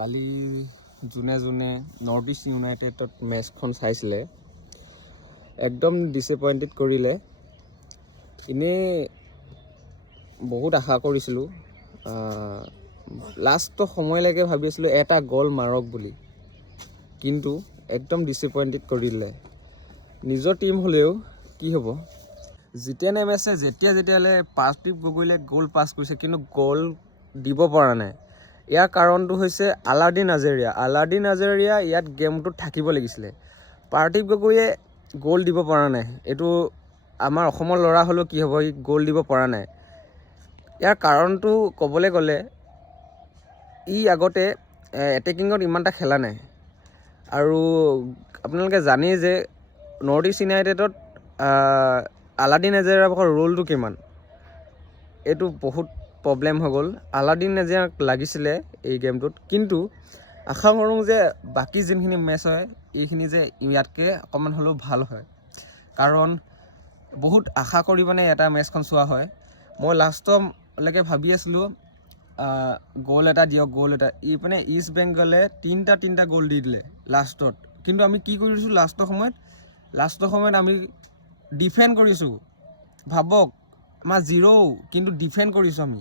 কালি যোনে যোনে north east ইউনাইটেডত মেচখন চাইছিলে একদম ডিসএপইণ্টেড কৰিলে। এনেই বহুত আশা কৰিছিলোঁ, লাষ্টৰ সময়লৈকে ভাবি আছিলোঁ এটা গ'ল মাৰক বুলি, কিন্তু একদম ডিসএপইণ্টেড কৰি দিলে। নিজৰ টিম হ'লেও কি হ'ব, জিতেন এমএছে যেতিয়ালৈ পাৰ্থিৱ গগৈলে গ'ল পাছ কৰিছে কিন্তু গ'ল দিব পৰা নাই। ইয়াৰ কাৰণটো হৈছে আলাদিন আজাৰিয়া ইয়াত গেমটোত থাকিব লাগিছিলে। পাৰ্থিৱ গগৈয়ে গ'ল দিব পৰা নাই। এইটো আমাৰ অসমৰ ল'ৰা হ'লেও কি হ'ব, ই গ'ল দিব পৰা নাই। ইয়াৰ কাৰণটো ক'বলৈ গ'লে ই আগতে এটেকিঙত ইমান এটা খেলা নাই, আৰু আপোনালোকে জানেই যে নৰ্থ ইষ্ট ইউনাইটেডত আলাদিন আজাৰিয়াৰ ৰোলটো কিমান। এইটো বহুত প্ৰব্লেম হৈ গ'ল। আলাদিন আজাৰিয়াক লাগিছিলে এই গেমটোত, কিন্তু আশা কৰোঁ যে বাকী যোনখিনি মেচ হয় এইখিনি যে ইয়াতকৈ অকণমান হ'লেও ভাল হয়, কাৰণ বহুত আশা কৰি মানে এটা মেচখন চোৱা হয়। মই লাষ্টলৈকে ভাবি আছিলোঁ গ'ল এটা দিয়ক, গ'ল এটা। ইপিনে ইষ্ট বেংগলে তিনিটা গ'ল দি দিলে লাষ্টত, কিন্তু আমি কি কৰিছোঁ লাষ্টৰ সময়ত আমি ডিফেণ্ড কৰিছোঁ। ভাবক আমাৰ 0 কিন্তু ডিফেণ্ড কৰিছোঁ আমি।